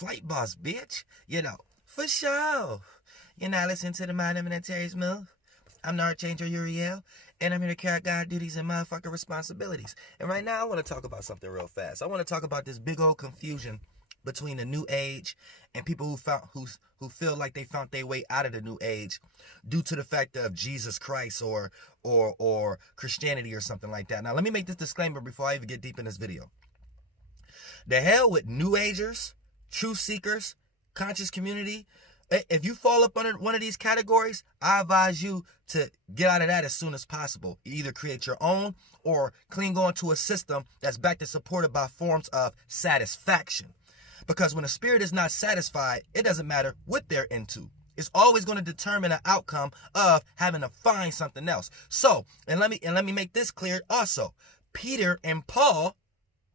flight boss, bitch. You know, for sure. You're not listening to the Mind of Terry's Move. I'm the Archangel Uriel, and I'm here to carry God duties and motherfucking responsibilities. And right now, I want to talk about something real fast. I want to talk about this big old confusion between the New Age and people who feel like they found their way out of the New Age due to the fact of Jesus Christ or Christianity or something like that. Now, let me make this disclaimer before I even get deep in this video. The hell with New Agers, truth seekers, conscious community. If you fall up under one of these categories, I advise you to get out of that as soon as possible. You either create your own or cling on to a system that's backed and supported by forms of satisfaction. Because when a spirit is not satisfied, it doesn't matter what they're into. It's always going to determine the outcome of having to find something else. So, and let me make this clear also. Peter and Paul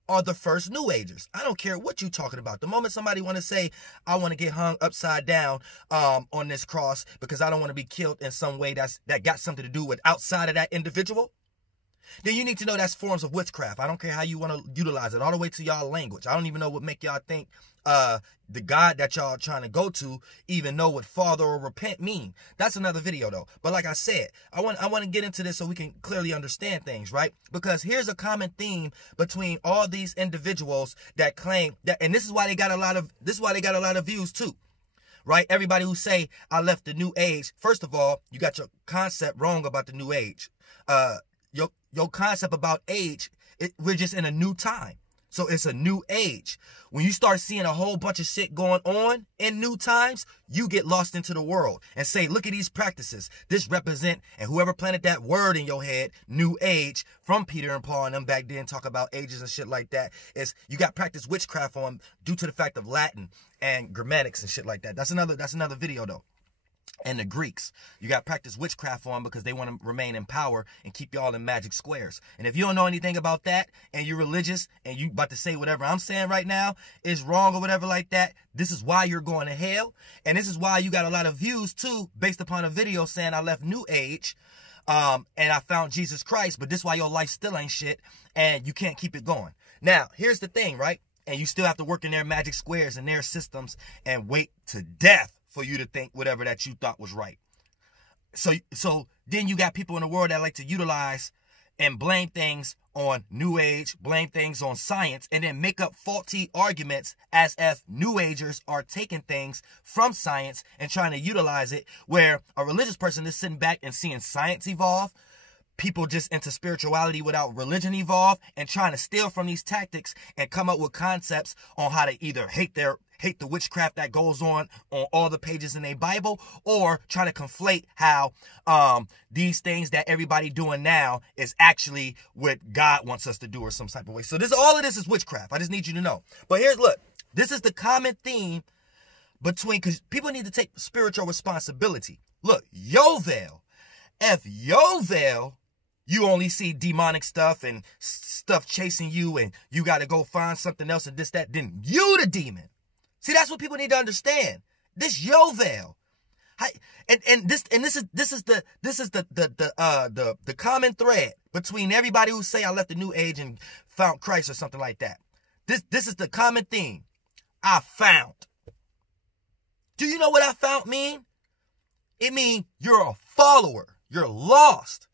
are the first New Agers. I don't care what you're talking about. The moment somebody want to say, I want to get hung upside down on this cross because I don't want to be killed in some way that got something to do with outside of that individual, then you need to know that's forms of witchcraft. I don't care how you want to utilize it, all the way to y'all language. I don't even know what make y'all think the God that y'all trying to go to even know what father or repent mean. That's another video though. But like I said, I want to get into this so we can clearly understand things, right? Because here's a common theme between all these individuals that claim that, and this is why they got a lot of views too. Right? Everybody who say I left the New Age, first of all, you got your concept wrong about the New Age. Your concept about age, we're just in a new time. So it's a new age. When you start seeing a whole bunch of shit going on in new times, you get lost into the world and say, look at these practices. This represent, and whoever planted that word in your head, new age, from Peter and Paul and them back then, talk about ages and shit like that, is you got practice witchcraft on due to the fact of Latin and grammatics and shit like that. That's another video though. And the Greeks, you got practice witchcraft on because they want to remain in power and keep y'all in magic squares. And if you don't know anything about that and you're religious and you about to say whatever I'm saying right now is wrong or whatever like that, this is why you're going to hell. And this is why you got a lot of views too based upon a video saying I left New Age and I found Jesus Christ, but this is why your life still ain't shit and you can't keep it going. Now, here's the thing, right? And you still have to work in their magic squares and their systems and wait to death for you to think whatever that you thought was right. So then you got people in the world that like to utilize and blame things on New Age, blame things on science, and then make up faulty arguments as if New Agers are taking things from science and trying to utilize it, where a religious person is sitting back and seeing science evolve, people just into spirituality without religion evolve, and trying to steal from these tactics and come up with concepts on how to either hate the witchcraft that goes on all the pages in their Bible, or try to conflate how these things that everybody doing now is actually what God wants us to do or some type of way. So all of this is witchcraft. I just need you to know. But look, this is the common theme between, because people need to take spiritual responsibility. Look, Uriel, you only see demonic stuff and stuff chasing you and you got to go find something else and this, that, then you the demon. See, that's what people need to understand. This Uriel. This is the common thread between everybody who say I left the New Age and found Christ or something like that. This is the common theme. I found. Do you know what I found mean? It means you're a follower. You're lost.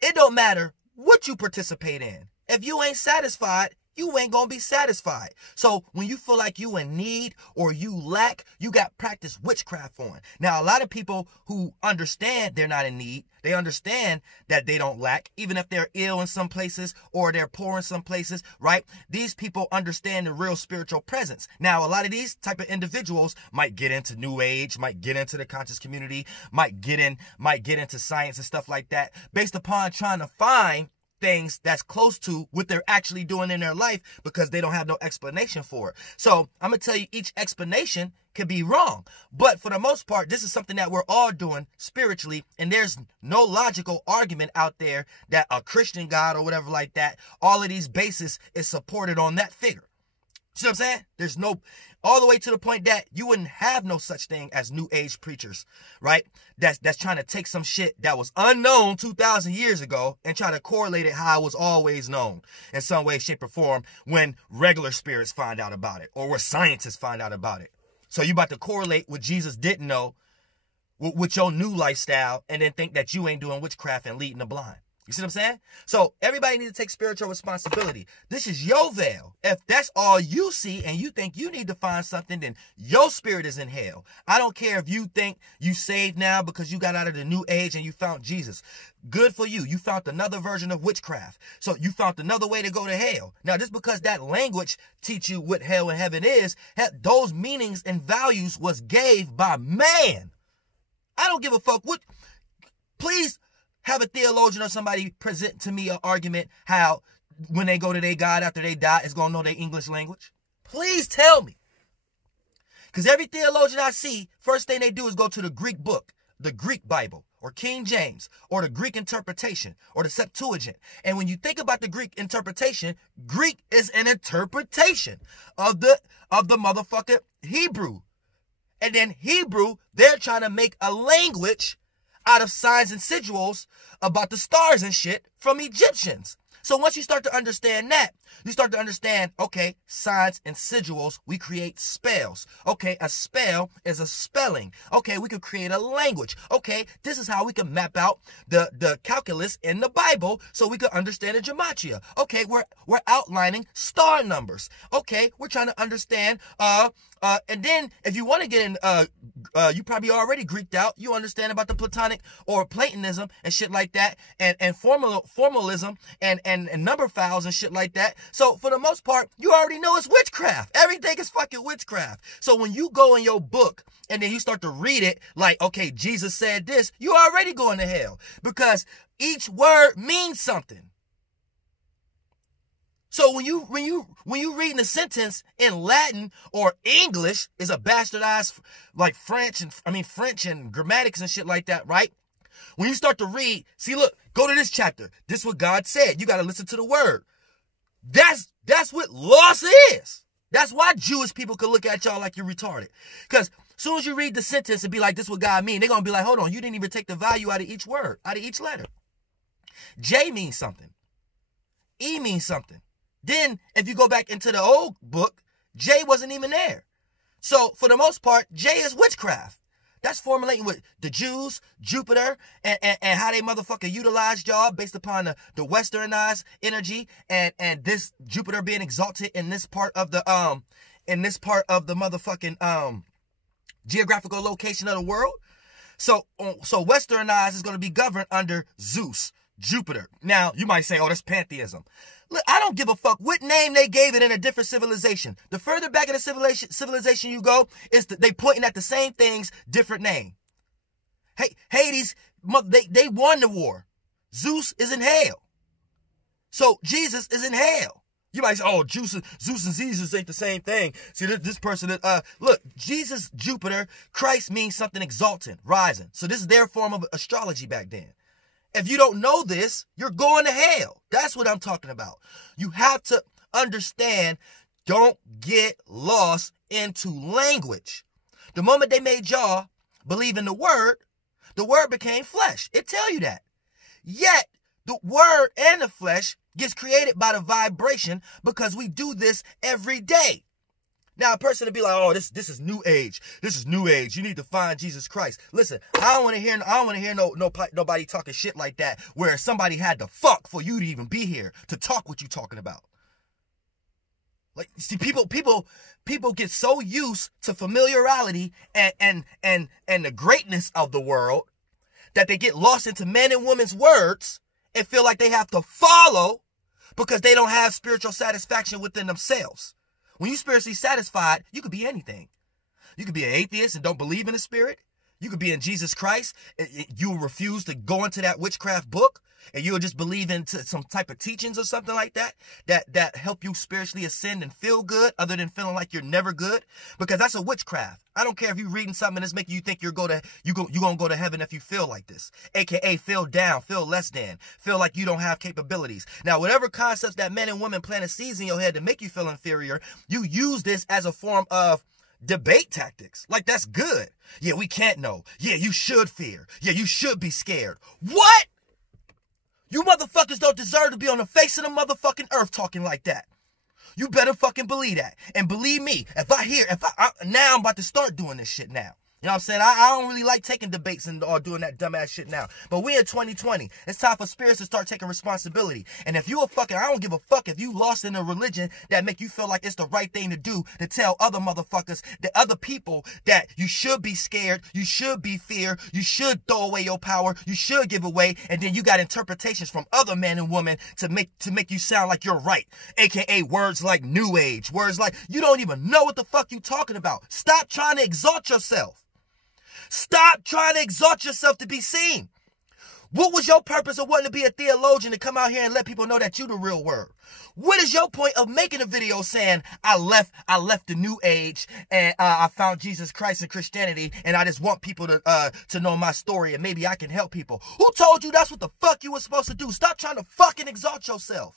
It don't matter what you participate in. If you ain't satisfied, you ain't gonna be satisfied. So when you feel like you in need or you lack, you got practice witchcraft on. Now, a lot of people who understand they're not in need, they understand that they don't lack, even if they're ill in some places or they're poor in some places, right? These people understand the real spiritual presence. Now, a lot of these type of individuals might get into New Age, might get into the conscious community, might get into science and stuff like that, based upon trying to find things that's close to what they're actually doing in their life because they don't have no explanation for it. So I'm going to tell you, each explanation can be wrong. But for the most part, this is something that we're all doing spiritually. And there's no logical argument out there that a Christian God or whatever like that, all of these bases is supported on that figure. See what I'm saying? There's no, all the way to the point that you wouldn't have no such thing as new age preachers, right? That's trying to take some shit that was unknown 2,000 years ago and try to correlate it how it was always known in some way, shape, or form when regular spirits find out about it or where scientists find out about it. So you about to correlate what Jesus didn't know with your new lifestyle and then think that you ain't doing witchcraft and leading the blind. You see what I'm saying? So everybody needs to take spiritual responsibility. This is your veil. If that's all you see and you think you need to find something, then your spirit is in hell. I don't care if you think you saved now because you got out of the new age and you found Jesus. Good for you. You found another version of witchcraft. So you found another way to go to hell. Now, just because that language teach you what hell and heaven is, those meanings and values was gave by man. I don't give a fuck what. Please have a theologian or somebody present to me an argument how when they go to their God after they die, it's going to know their English language. Please tell me. Because every theologian I see, first thing they do is go to the Greek book, the Greek Bible, or King James, or the Greek interpretation, or the Septuagint. And when you think about the Greek interpretation, Greek is an interpretation of the motherfucker Hebrew. And then Hebrew, they're trying to make a language out of signs and sigils about the stars and shit from Egyptians. So once you start to understand that, you start to understand, okay, signs and sigils, we create spells. Okay, a spell is a spelling. Okay, we could create a language. Okay, this is how we can map out the calculus in the Bible so we could understand the gematria. Okay, we're outlining star numbers. Okay, we're trying to understand, and then if you want to get in, you probably already Greeked out, you understand about the Platonic or Platonism and shit like that, and formalism and number files and shit like that. So for the most part, you already know it's witchcraft. Everything is fucking witchcraft. So when you go in your book and then you start to read it like, okay, Jesus said this, you already going to hell because each word means something. So when you reading a sentence in Latin or English is a bastardized like French and grammatics and shit like that, right? When you start to read, see, look, go to this chapter. This is what God said. You got to listen to the word. That's what loss is. That's why Jewish people could look at y'all like you're retarded. Because as soon as you read the sentence and be like, this is what God mean, they're going to be like, hold on, you didn't even take the value out of each word, out of each letter. J means something. E means something. Then, if you go back into the old book, J wasn't even there. So, for the most part, J is witchcraft. That's formulating with the Jews, Jupiter, and how they motherfucking utilized y'all based upon the westernized energy and this Jupiter being exalted in this part of the motherfucking geographical location of the world. So westernized is going to be governed under Zeus, Jupiter. Now, you might say, oh, that's pantheism. Look, I don't give a fuck what name they gave it in a different civilization. The further back in the civilization you go, they pointing at the same things, different name. Hey, Hades, they won the war. Zeus is in hell. So Jesus is in hell. You might say, oh, Zeus and Jesus ain't the same thing. See, this person, look, Jesus, Jupiter, Christ means something exalting, rising. So this is their form of astrology back then. If you don't know this, you're going to hell. That's what I'm talking about. You have to understand, don't get lost into language. The moment they made y'all believe in the word became flesh. It tell you that. Yet, the word and the flesh gets created by the vibration because we do this every day. Now, a person would be like, oh, this is new age. This is new age. You need to find Jesus Christ. Listen, I don't want to hear nobody talking shit like that where somebody had to fuck for you to even be here to talk what you talking about. Like, see, people get so used to familiarity and the greatness of the world that they get lost into men and women's words and feel like they have to follow because they don't have spiritual satisfaction within themselves. When you're spiritually satisfied, you could be anything. You could be an atheist and don't believe in the spirit. You could be in Jesus Christ. You refuse to go into that witchcraft book, and you'll just believe into some type of teachings or something like that, that help you spiritually ascend and feel good, other than feeling like you're never good, because that's a witchcraft. I don't care if you're reading something that's making you think you're gonna go to heaven if you feel like this, aka feel down, feel less than, feel like you don't have capabilities. Now, whatever concepts that men and women planted seeds in your head to make you feel inferior, you use this as a form of debate tactics. Like, that's good. Yeah, we can't know. Yeah, you should fear. Yeah, you should be scared. What? You motherfuckers don't deserve to be on the face of the motherfucking earth talking like that. You better fucking believe that. And believe me, now I'm about to start doing this shit now. You know what I'm saying? I don't really like taking debates or doing that dumbass shit now. But we in 2020. It's time for spirits to start taking responsibility. And if you I don't give a fuck if you lost in a religion that make you feel like it's the right thing to do, to tell other motherfuckers, the other people, that you should be scared, you should be feared, you should throw away your power, you should give away, and then you got interpretations from other men and women to make you sound like you're right. AKA words like new age, words like you don't even know what the fuck you talking about. Stop trying to exalt yourself. Stop trying to exalt yourself to be seen. What was your purpose of wanting to be a theologian, to come out here and let people know that you the real word? What is your point of making a video saying, I left the new age and I found Jesus Christ and Christianity, and I just want people to know my story and maybe I can help people? Who told you that's what the fuck you were supposed to do? Stop trying to fucking exalt yourself.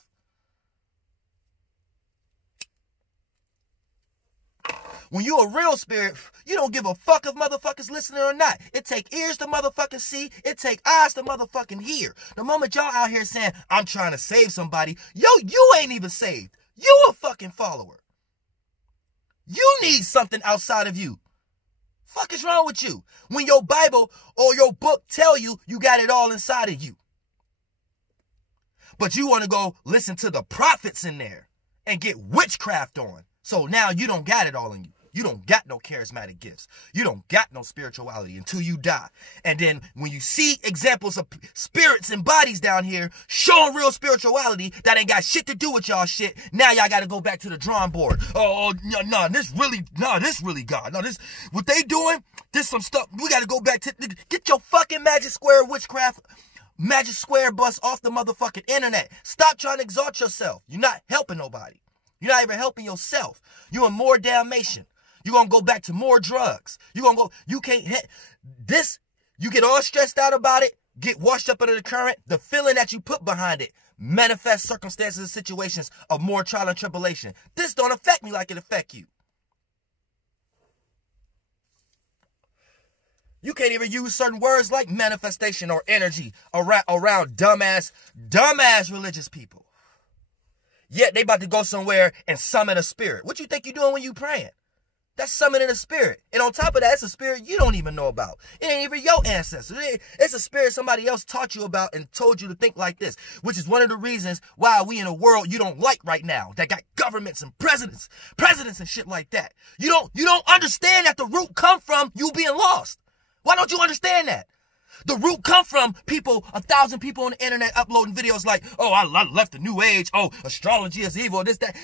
When you a real spirit, you don't give a fuck if motherfuckers listening or not. It take ears to motherfucking see. It take eyes to motherfucking hear. The moment y'all out here saying, I'm trying to save somebody, you ain't even saved. You a fucking follower. You need something outside of you. Fuck is wrong with you? When your Bible or your book tell you got it all inside of you. But you want to go listen to the prophets in there and get witchcraft on. So now you don't got it all in you. You don't got no charismatic gifts. You don't got no spirituality until you die. And then when you see examples of spirits and bodies down here showing real spirituality that ain't got shit to do with y'all shit, now y'all got to go back to the drawing board. This really God. No, this, what they doing, this some stuff. We got to go back to, get your fucking magic square witchcraft, magic square bus off the motherfucking internet. Stop trying to exalt yourself. You're not helping nobody. You're not even helping yourself. You're in more damnation. You're going to go back to more drugs. You get all stressed out about it, get washed up under the current. The feeling that you put behind it manifest circumstances and situations of more trial and tribulation. This don't affect me like it affect you. You can't even use certain words like manifestation or energy around dumbass religious people. Yet they about to go somewhere and summon a spirit. What you think you doing when you praying? That's summoning a spirit. And on top of that, it's a spirit you don't even know about. It ain't even your ancestors. It's a spirit somebody else taught you about and told you to think like this, which is one of the reasons why we in a world you don't like right now that got governments and presidents and shit like that. You don't understand that the root come from you being lost. Why don't you understand that? The root come from people, 1,000 people on the internet uploading videos like, oh, I left the new age. Oh, astrology is evil. This, that.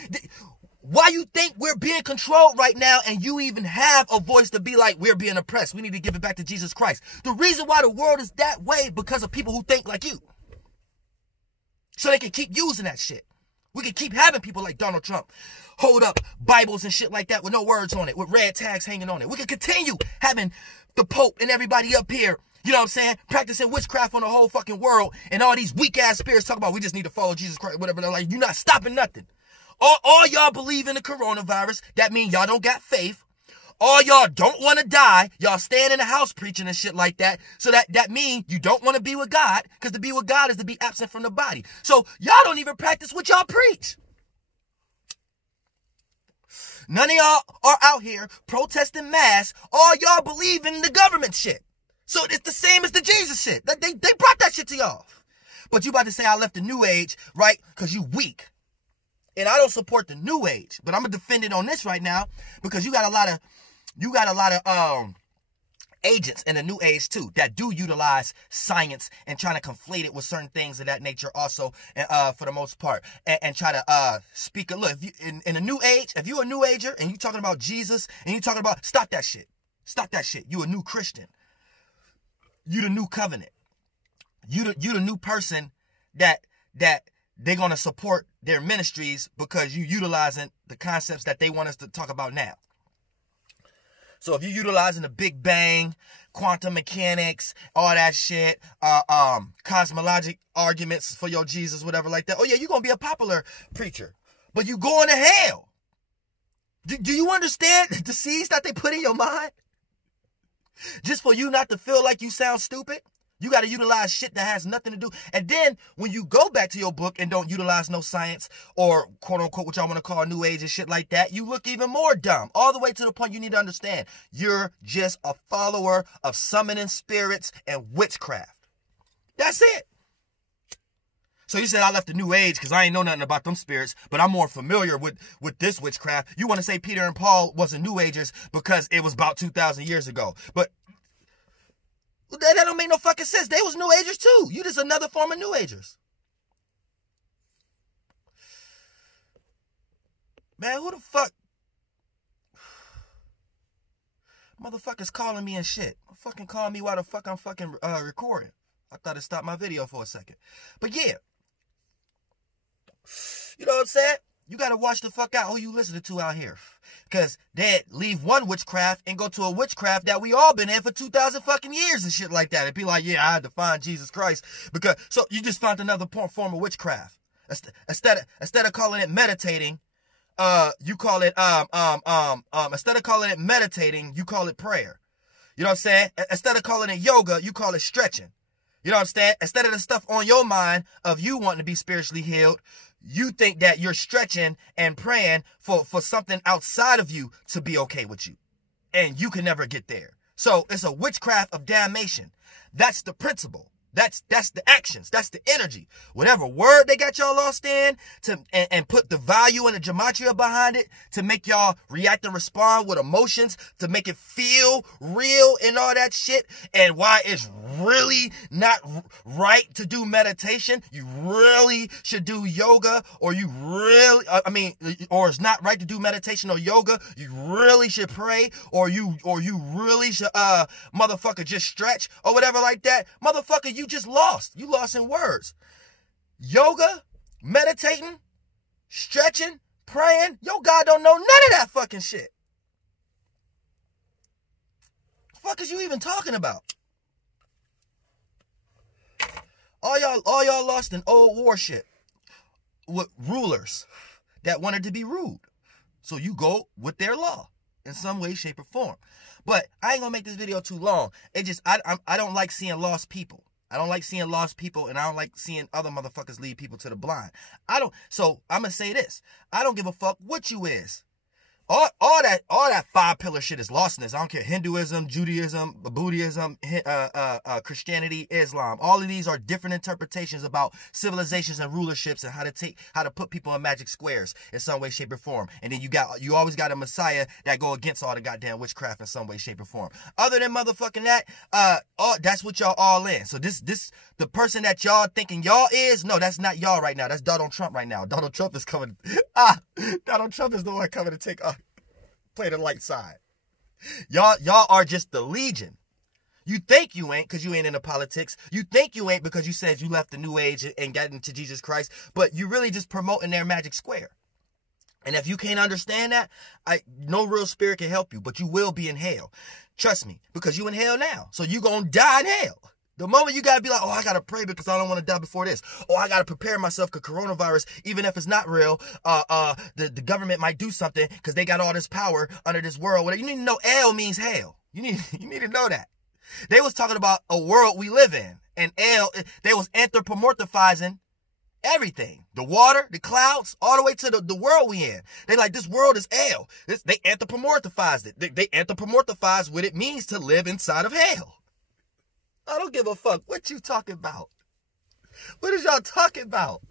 Why you think we're being controlled right now and you even have a voice to be like, we're being oppressed. We need to give it back to Jesus Christ. The reason why the world is that way because of people who think like you. So they can keep using that shit. We can keep having people like Donald Trump hold up Bibles and shit like that with no words on it, with red tags hanging on it. We can continue having the Pope and everybody up here, you know what I'm saying, practicing witchcraft on the whole fucking world, and all these weak ass spirits talk about we just need to follow Jesus Christ, whatever. They're like, you're not stopping nothing. All y'all believe in the coronavirus. That means y'all don't got faith. All y'all don't want to die. Y'all staying in the house preaching and shit like that. So that means you don't want to be with God, because to be with God is to be absent from the body. So y'all don't even practice what y'all preach. None of y'all are out here protesting mass. All y'all believe in the government shit. So it's the same as the Jesus shit. They brought that shit to y'all. But you about to say I left the new age, right? Because you weak. And I don't support the new age, but I'm gonna defend it on this right now because you got a lot of agents in the new age too that do utilize science and trying to conflate it with certain things of that nature also, for the most part, and try to speak. Look, if you, in the new age, if you're a new ager and you talking about Jesus and you talking about, stop that shit. You a new Christian. You the new covenant. You the new person that they're going to support their ministries because you utilizing the concepts that they want us to talk about now. So if you're utilizing the Big Bang, quantum mechanics, all that shit, cosmologic arguments for your Jesus, whatever like that, oh yeah, you're going to be a popular preacher. But you going to hell. Do you understand the seeds that they put in your mind? Just for you not to feel like you sound stupid? You got to utilize shit that has nothing to do. And then when you go back to your book and don't utilize no science or quote unquote what y'all want to call new age and shit like that, you look even more dumb. All the way to the point you need to understand. You're just a follower of summoning spirits and witchcraft. That's it. So you said I left the new age because I ain't know nothing about them spirits, but I'm more familiar with this witchcraft. You want to say Peter and Paul wasn't new agers because it was about 2,000 years ago. But that don't make no fucking sense. They was new agers too. You just another form of new agers. Man, who the fuck? Motherfuckers calling me and shit. Fucking call me while the fuck I'm fucking recording. I thought it stopped my video for a second. But yeah. You know what I'm saying? You gotta watch the fuck out who you listening to out here. Because they'd leave one witchcraft and go to a witchcraft that we all been in for 2,000 fucking years and shit like that. It'd be like, yeah, I had to find Jesus Christ. Because, so you just found another form of witchcraft. Instead of calling it meditating, you call it, instead of calling it meditating, you call it prayer. You know what I'm saying? Instead of calling it yoga, you call it stretching. You know what I'm saying? Instead of the stuff on your mind of you wanting to be spiritually healed, you think that you're stretching and praying for something outside of you to be okay with you. And you can never get there. So it's a witchcraft of damnation. That's the principle. That's the actions. That's the energy. Whatever word they got y'all lost in and put the value and the gematria behind it to make y'all react and respond with emotions, to make it feel real and all that shit. And why it's really not right to do meditation. You really should do yoga, or you really, or it's not right to do meditation or yoga. You really should pray, or you really should, motherfucker, just stretch or whatever like that. Motherfucker, you just lost. You lost in words. Yoga, meditating, stretching, praying. Your God don't know none of that fucking shit. The fuck is you even talking about? All y'all lost in old war shit with rulers that wanted to be ruled. So you go with their law in some way, shape, or form. But I ain't gonna make this video too long. It just, I don't like seeing lost people. I don't like seeing lost people, and I don't like seeing other motherfuckers lead people to the blind. So I'm gonna say this. I don't give a fuck what you is. All that 5-pillar shit is lostness. I don't care. Hinduism, Judaism, Buddhism, Christianity, Islam. All of these are different interpretations about civilizations and rulerships and how to put people in magic squares in some way, shape, or form. And then you always got a messiah that go against all the goddamn witchcraft in some way, shape, or form. Other than motherfucking that, that's what y'all all in. So the person that y'all thinking y'all is, no, that's not y'all right now. That's Donald Trump right now. Donald Trump is coming. Donald Trump is the one coming to take play the light side. Y'all are just the legion. You think you ain't because you ain't into politics. You think you ain't because you said you left the new age and got into Jesus Christ. But you really just promoting their magic square. And if you can't understand that, no real spirit can help you. But you will be in hell. Trust me. Because you in hell now. So you gonna die in hell. The moment you gotta be like, oh, I gotta pray because I don't want to die before this. Oh, I gotta prepare myself because coronavirus, even if it's not real, the government might do something because they got all this power under this world. You need to know El means hell. You need to know that. They was talking about a world we live in. And El, they was anthropomorphizing everything. The water, the clouds, all the way to the world we in. They like, this world is El. They anthropomorphized it. They anthropomorphized what it means to live inside of hell. I don't give a fuck what you talking about. What is y'all talking about?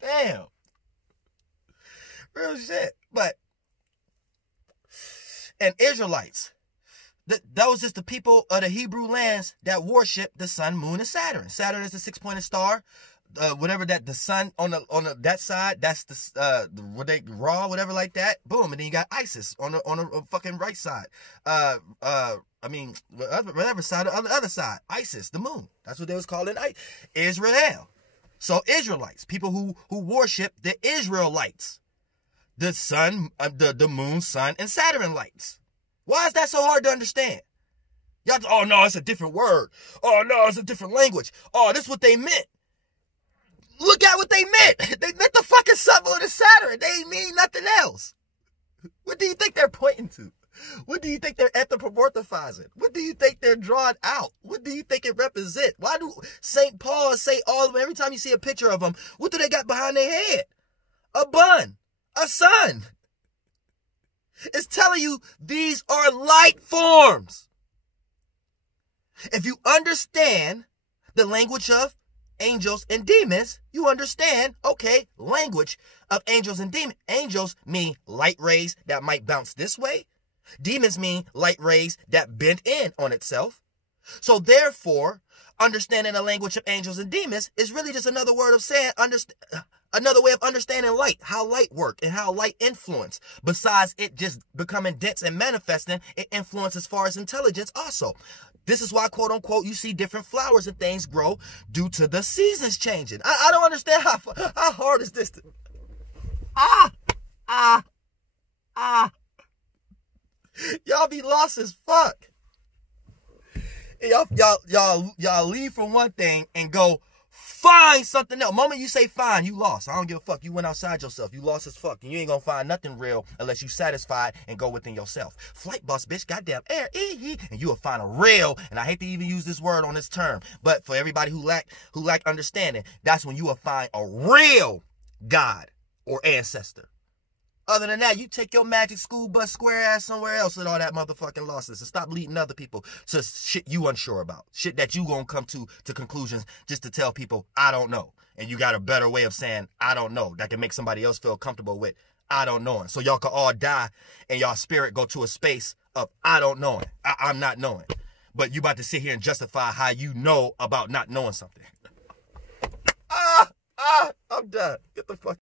Damn. Real shit. But, and Israelites, that was just the people of the Hebrew lands that worship the sun, moon, and Saturn. Saturn is the 6-pointed star. whatever that the sun on that side, that's the what they Ra, whatever like that. Boom, and then you got ISIS on the fucking right side. I mean, whatever side, on the other side, ISIS, the moon. That's what they was calling Israel. So Israelites, people who worship the Israelites, the sun, the moon, sun, and Saturn lights. Why is that so hard to understand? Y'all, oh no, it's a different word. Oh no, it's a different language. Oh, this is what they meant. Look at what they meant. They meant the fucking sun, moon, and Saturn. They ain't mean nothing else. What do you think they're pointing to? What do you think they're anthropomorphizing? What do you think they're drawing out? What do you think it represents? Why do St. Paul say all of them? Every time you see a picture of them, what do they got behind their head? A bun. A sun. It's telling you these are light forms. If you understand the language of angels and demons, you understand, okay, language of angels and demons. Angels mean light rays that might bounce this way. Demons mean light rays that bend in on itself. So therefore, understanding the language of angels and demons is really just another word of saying, another way of understanding light, how light work and how light influence. Besides it just becoming dense and manifesting, it influences as far as intelligence also. This is why, quote unquote, you see different flowers and things grow due to the seasons changing. I don't understand how hard is this? Y'all be lost as fuck. Y'all leave from one thing and go find something else. The moment you say find, you lost. I don't give a fuck. You went outside yourself. You lost as fuck. And you ain't gonna find nothing real unless you satisfied and go within yourself. Flight bus, bitch, goddamn air, and you will find a real, and I hate to even use this word on this term, but for everybody who lack understanding, that's when you will find a real God or ancestor. Other than that, you take your magic school bus square ass somewhere else with all that motherfucking losses and stop leading other people to shit you unsure about. Shit that you gonna come to conclusions just to tell people, I don't know. And you got a better way of saying, I don't know, that can make somebody else feel comfortable with, I don't know. So y'all can all die and y'all spirit go to a space of, I don't know. I'm not knowing. But you about to sit here and justify how you know about not knowing something. I'm done. Get the fuck